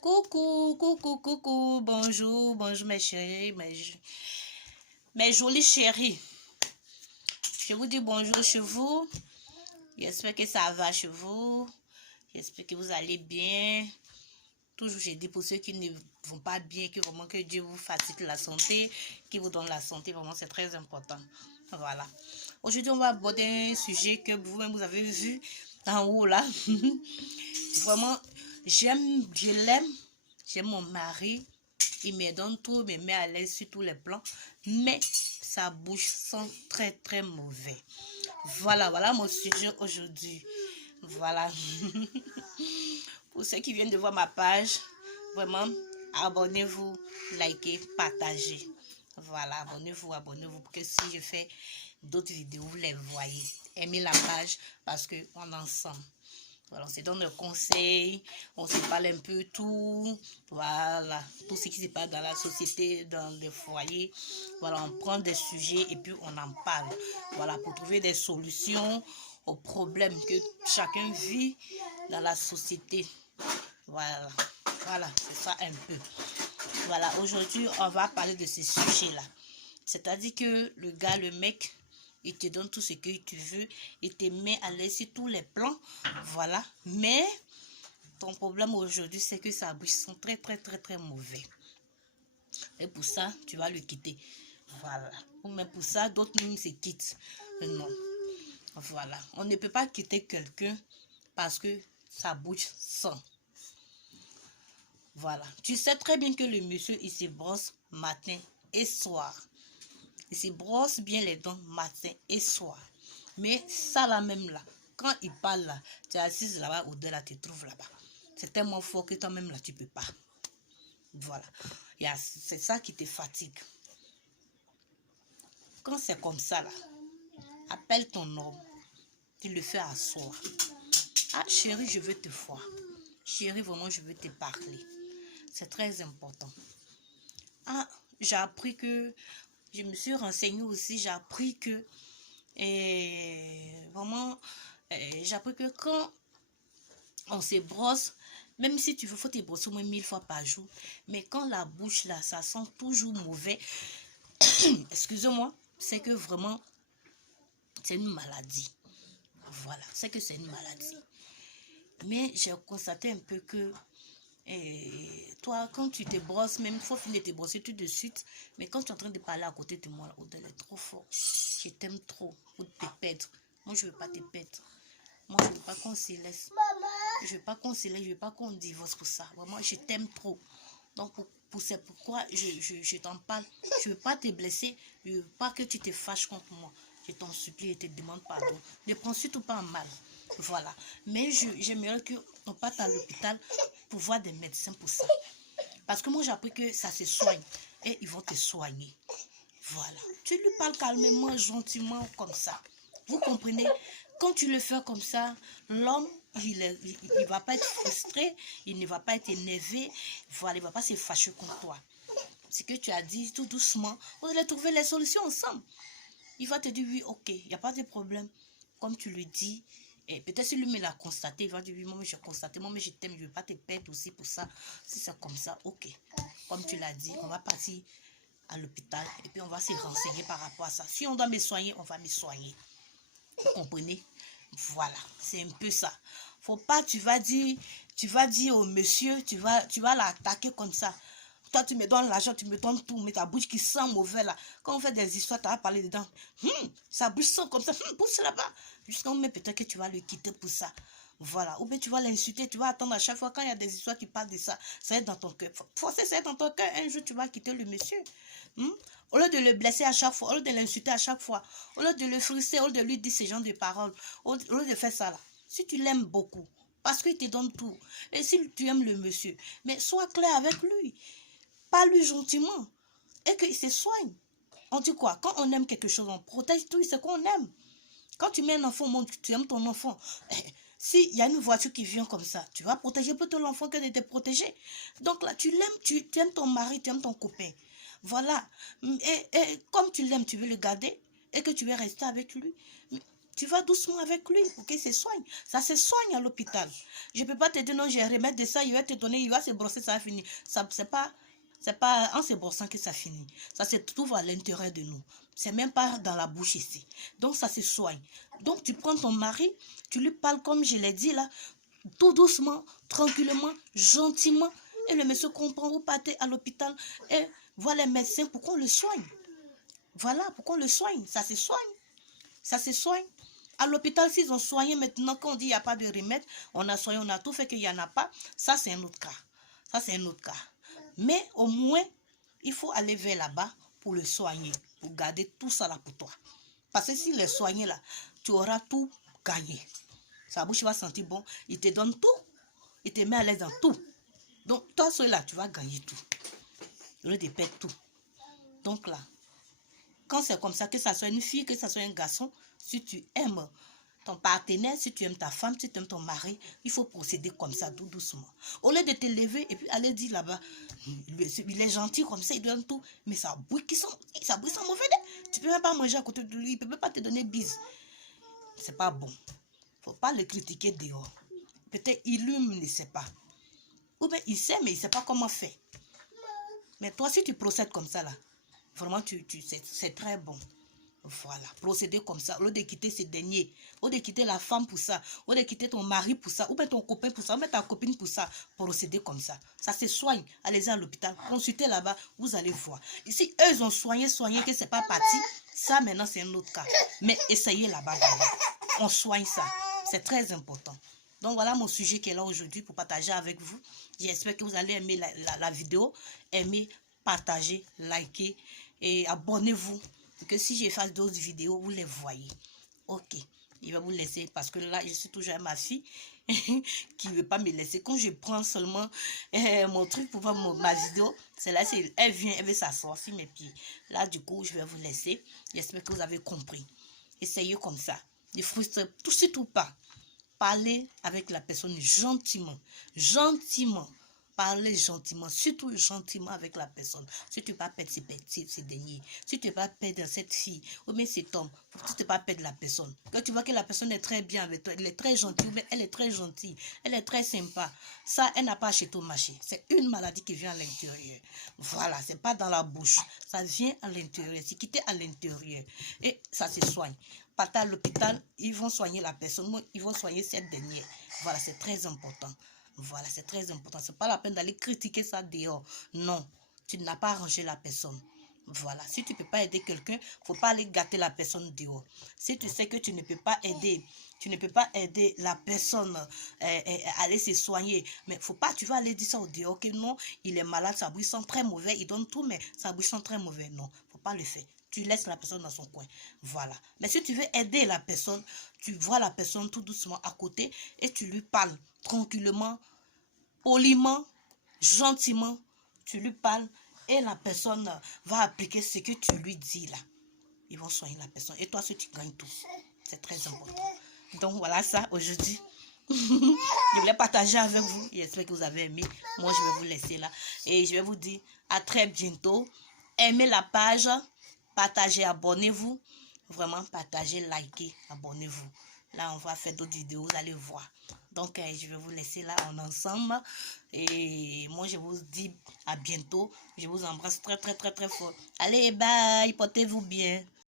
Coucou, coucou, coucou, bonjour, bonjour mes chéris, mes jolis chéris. Je vous dis bonjour chez vous. J'espère que ça va chez vous. J'espère que vous allez bien. Toujours, j'ai dit pour ceux qui ne vont pas bien, que vraiment que Dieu vous facilite la santé, qui vous donne la santé, vraiment c'est très important. Voilà. Aujourd'hui, on va aborder un sujet que vous-même vous avez vu en haut là. Vraiment, je l'aime. J'aime mon mari. Il me donne tout, il me met à l'aise sur tous les plans. Mais sa bouche sent très très mauvais. Voilà mon sujet aujourd'hui. Voilà. Pour ceux qui viennent de voir ma page, vraiment, abonnez-vous, likez, partagez. Voilà, abonnez-vous pour que si je fais d'autres vidéos, vous les voyez. Aimez la page parce qu'on est ensemble. Voilà, on se donne des conseils, on se parle un peu tout. Voilà, tout ce qui se passe dans la société, dans les foyers. Voilà, on prend des sujets et puis on en parle. Voilà, pour trouver des solutions aux problèmes que chacun vit dans la société. Voilà, c'est ça un peu. Voilà, aujourd'hui, on va parler de ce sujet-là. C'est-à-dire que le gars, le mec, il te donne tout ce que tu veux, il te met à l'aise sur tous les plans, voilà. Mais ton problème aujourd'hui, c'est que sa bouche sent très, très, très, très mauvais. Et pour ça, tu vas le quitter. Voilà. Mais pour ça, d'autres même se quittent. Non. Voilà. On ne peut pas quitter quelqu'un parce que sa bouche sent. Voilà. Tu sais très bien que le monsieur, il se brosse matin et soir. Il se brosse bien les dents matin et soir. Mais ça là même là, quand il parle là, tu es assise là-bas, au-delà, tu te trouves là-bas. C'est tellement fort que toi-même là, tu ne peux pas. Voilà. C'est ça qui te fatigue. Quand c'est comme ça là, appelle ton homme. Tu le fais asseoir. Ah chérie, je veux te voir. Chérie, vraiment, je veux te parler. C'est très important. Ah, j'ai appris que, je me suis renseignée aussi, j'ai appris que, vraiment, j'ai appris que quand on se brosse, même si tu veux, faut te brosser au moins 1000 fois par jour, mais quand la bouche là, ça sent toujours mauvais, excusez-moi, c'est que vraiment, c'est une maladie. Voilà, c'est que c'est une maladie. Mais j'ai constaté un peu que toi, quand tu te brosses, même il faut finir de te brosser tout de suite. Mais quand tu es en train de parler à côté de moi, l'odeur est trop fort. Je t'aime trop pour te perdre. Moi, je ne veux pas te perdre. Moi, je ne veux pas qu'on se laisse. Je ne veux pas qu'on se laisse, je ne veux pas qu'on divorce pour ça. Vraiment, je t'aime trop. Donc, c'est pourquoi je t'en parle. Je ne veux pas te blesser. Je ne veux pas que tu te fâches contre moi. Je t'en supplie et te demande pardon. Ne prends surtout pas en mal. Voilà. Mais j'aimerais qu'on parte à l'hôpital pour voir des médecins pour ça. Parce que moi, j'ai appris que ça se soigne. Et ils vont te soigner. Voilà. Tu lui parles calmement, gentiment, comme ça. Vous comprenez? Quand tu le fais comme ça, l'homme, il ne va pas être frustré, il ne va pas être énervé, voilà, il ne va pas se fâcher contre toi. Ce que tu as dit tout doucement, vous allez trouver les solutions ensemble. Il va te dire oui, ok, il n'y a pas de problème. Comme tu le dis, et peut-être si lui-même l'a constaté, il va dire oui, moi j'ai constaté, moi mais je t'aime, je ne veux pas te perdre aussi pour ça. Si c'est comme ça, ok. Comme tu l'as dit, on va partir à l'hôpital et puis on va se renseigner par rapport à ça. Si on doit me soigner, on va me soigner. Vous comprenez? Voilà, c'est un peu ça. Faut pas, tu vas dire au monsieur, tu vas l'attaquer comme ça. Toi, tu me donnes l'argent, tu me donnes tout, mais ta bouche qui sent mauvais là. Quand on fait des histoires, tu vas parler dedans. Sa bouche sent comme ça, pousse là-bas. Jusqu'à même peut-être que tu vas le quitter pour ça. Voilà. Ou bien tu vas l'insulter, tu vas attendre à chaque fois quand il y a des histoires qui parlent de ça. Ça va être dans ton cœur. Forcément, ça va être dans ton cœur. Un jour, tu vas quitter le monsieur. Au lieu de le blesser à chaque fois, au lieu de l'insulter à chaque fois, au lieu de le frustrer, au lieu de lui dire ce genre de paroles, au lieu de faire ça là. Si tu l'aimes beaucoup, parce qu'il te donne tout, et si tu aimes le monsieur, mais sois clair avec lui. Parle-lui gentiment et qu'il se soigne. On dit quoi? Quand on aime quelque chose, on protège tout ce qu'on aime. Quand tu mets un enfant au monde, tu aimes ton enfant. S'il y a une voiture qui vient comme ça, tu vas protéger plutôt l'enfant que de te protéger. Donc là, tu l'aimes, tu aimes ton mari, tu aimes ton copain. Voilà. Et comme tu l'aimes, tu veux le garder et que tu veux rester avec lui. tu vas doucement avec lui pour qu'il se soigne. Ça se soigne à l'hôpital. Je ne peux pas te dire non, j'ai un remède de ça, il va te donner, il va se brosser, ça va finir. C'est pas en se brossant que ça finit. Ça se trouve à l'intérieur de nous. C'est même pas dans la bouche ici. Donc ça se soigne. Donc tu prends ton mari, tu lui parles comme je l'ai dit là, tout doucement, tranquillement, gentiment. Et le monsieur comprend, vous partez à l'hôpital et voit les médecins pour qu'on le soigne. Voilà, pour qu'on le soigne. Ça se soigne. Ça se soigne. À l'hôpital, s'ils ont soigné maintenant, quand on dit qu'il n'y a pas de remède, on a soigné, on a tout fait qu'il n'y en a pas, ça c'est un autre cas. Ça c'est un autre cas. Mais au moins, il faut aller vers là-bas pour le soigner, pour garder tout ça là pour toi. Parce que s'il est soigné là, tu auras tout gagné. Sa bouche va sentir bon, il te donne tout, il te met à l'aise dans tout. Donc toi, celui-là, tu vas gagner tout. Au lieu de perdre tout. Donc là, quand c'est comme ça, que ça soit une fille, que ça soit un garçon, si tu aimes ton partenaire, si tu aimes ta femme, si tu aimes ton mari, il faut procéder comme ça, tout doucement. Au lieu de te lever et puis aller dire là-bas, il est gentil comme ça, il donne tout, mais ça bouille ça mauvais. Tu ne peux même pas manger à côté de lui, il ne peut même pas te donner bise. C'est pas bon. Faut pas le critiquer dehors. Peut-être il ne sait pas. Ou bien il sait, mais il ne sait pas comment faire. Mais toi, si tu procèdes comme ça là, vraiment, c'est très bon. Voilà, procéder comme ça, au lieu de quitter ces derniers, au lieu de quitter la femme pour ça, au lieu de quitter ton mari pour ça, ou bien ton copain pour ça, ou bien ta copine pour ça, procéder comme ça. Ça se soigne. Allez-y à l'hôpital, consultez là-bas, vous allez voir. Ici, eux, ils ont soigné, que c'est pas parti, ça maintenant c'est un autre cas. Mais essayez là-bas, on soigne ça. C'est très important. Donc voilà mon sujet qui est là aujourd'hui pour partager avec vous. J'espère que vous allez aimer la vidéo, aimer, partager, liker et abonnez-vous. Pour que si je fasse d'autres vidéos, vous les voyez. Ok, je vais vous laisser parce que là, je suis toujours avec ma fille qui ne veut pas me laisser. Quand je prends seulement mon truc pour voir ma vidéo, c'est là, elle vient, elle veut s'asseoir sur mes pieds. Là, du coup, je vais vous laisser. J'espère que vous avez compris. Essayez comme ça. Ne frustrez surtout pas. Parlez avec la personne gentiment. Gentiment. Parlez gentiment, surtout gentiment avec la personne. Si tu ne peux pas perdre ces deniers, si tu ne peux pas perdre cette fille, ou bien cet homme, tu ne peux pas perdre la personne. Quand tu vois que la personne est très bien avec toi, elle est très gentille, ou bien elle est très gentille, elle est très sympa, ça, elle n'a pas acheté au marché. C'est une maladie qui vient à l'intérieur. Voilà, ce n'est pas dans la bouche. Ça vient à l'intérieur, c'est quitté à l'intérieur. Et ça se soigne. Partez à l'hôpital, ils vont soigner la personne, ils vont soigner cette dernière. Voilà, c'est très important. Voilà, c'est très important. Ce n'est pas la peine d'aller critiquer ça dehors. Non, tu n'as pas arrangé la personne. Voilà, si tu ne peux pas aider quelqu'un, il ne faut pas aller gâter la personne dehors. Si tu sais que tu ne peux pas aider, la personne à aller se soigner, mais faut pas, tu vas aller dire ça au dehors, que non, il est malade, sa bouche sent très mauvais, il donne tout, mais sa bouche sent très mauvais. Non, il ne faut pas le faire. Tu laisses la personne dans son coin. Voilà. Mais si tu veux aider la personne, tu vois la personne tout doucement à côté et tu lui parles tranquillement, poliment, gentiment, tu lui parles et la personne va appliquer ce que tu lui dis là. Ils vont soigner la personne. Et toi, si tu gagnes tout, c'est très important. Donc voilà ça aujourd'hui. Je voulais partager avec vous. J'espère que vous avez aimé. Moi, je vais vous laisser là. Et je vais vous dire à très bientôt. Aimez la page. Partagez, abonnez-vous. Vraiment, partagez, likez, abonnez-vous. Là, on va faire d'autres vidéos, vous allez voir. Donc, je vais vous laisser là en ensemble. Et moi, je vous dis à bientôt. Je vous embrasse très, très, très, très fort. Allez, bye. Portez-vous bien.